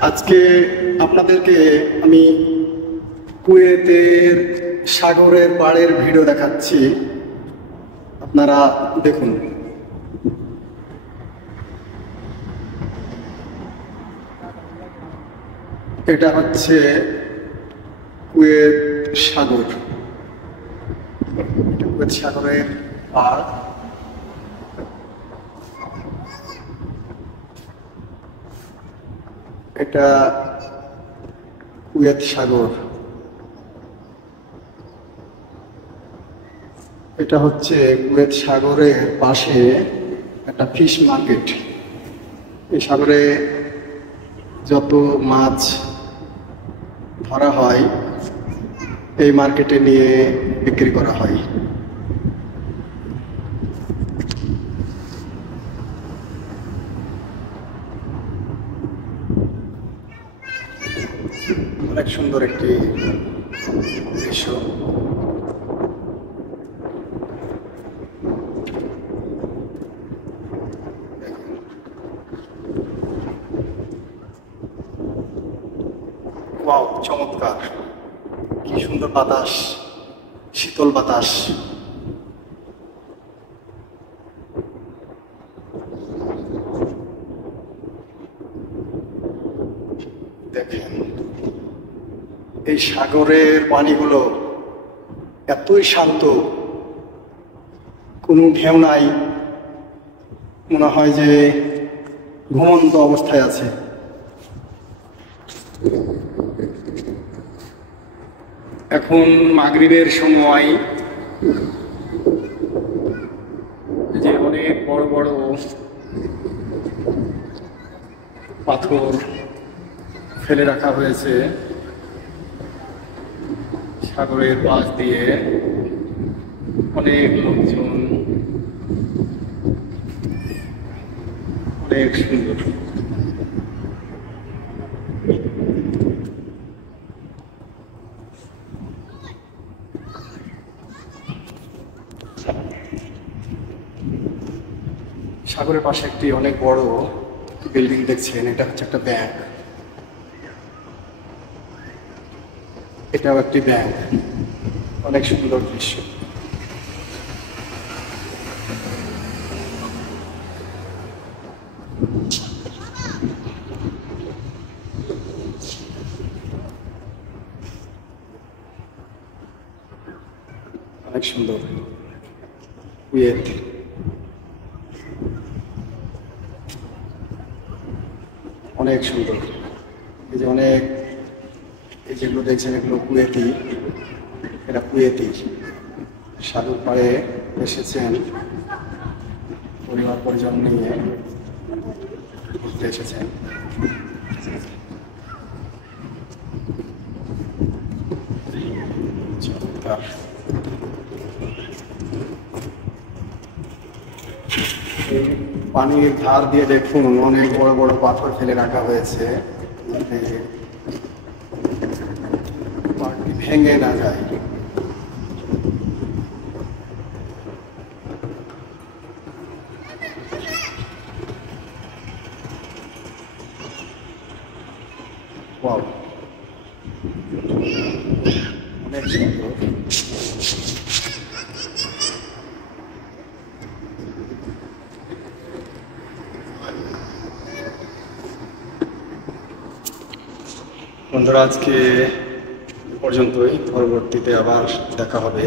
আজকে আপনাদেরকে আমি কুয়েতের সাগরের পাড়ের ভিডিও দেখাচ্ছি। আপনারা দেখুন। এটা হচ্ছে কুয়েত সাগর। এটা কুয়েত সাগরের পাড়। এটা কুয়েত সাগর। এটা হচ্ছে কুয়েত সাগরের পাশে একটা ফিশ মার্কেট। এই সাগরে যত মাছ ধরা হয় এই মার্কেটে নিয়ে বিক্রি করা হয়। অনেক সুন্দর একটি দৃশ্য। ওয়াও, চমৎকার! কি সুন্দর বাতাস, শীতল বাতাস। দেখেন, এই সাগরের পানিগুলো এতই শান্ত, কোনো ঢেউ নাই, মনে হয় যে ঘুমন্ত অবস্থায় আছে। এখন মাগরিবের সময়, যে অনেক বড় বড় পাথর ফেলে রাখা হয়েছে সাগরের পাশ দিয়ে। অনেক লোকজন, অনেক সুন্দর। সাগরের পাশে একটি অনেক বড় বিল্ডিং দেখছেন, এটা হচ্ছে একটা ব্যাংক। এটাও একটি ব্যাংক। অনেক সুন্দর দৃশ্য। অনেক সুন্দর কুয়েত। অনেক সুন্দর। এই যে অনেক, এই যেগুলো দেখছেন এগুলো কুয়েতি। এটা কুয়েতি। সাগর পাড়ে এসেছেন, পরিবার পরিজন নিয়ে ঘুরতে এসেছেন। চমৎকার। পানির ধার দিয়ে দেখুন অনেক বড় বড় পাথর ফেলে রাখা হয়েছে, পানিটি ভেঙে না যায়। ওয়াও, অনেক সুন্দর। বন্ধুরা, আজকে পর্যন্তই। পরবর্তীতে আবার দেখা হবে।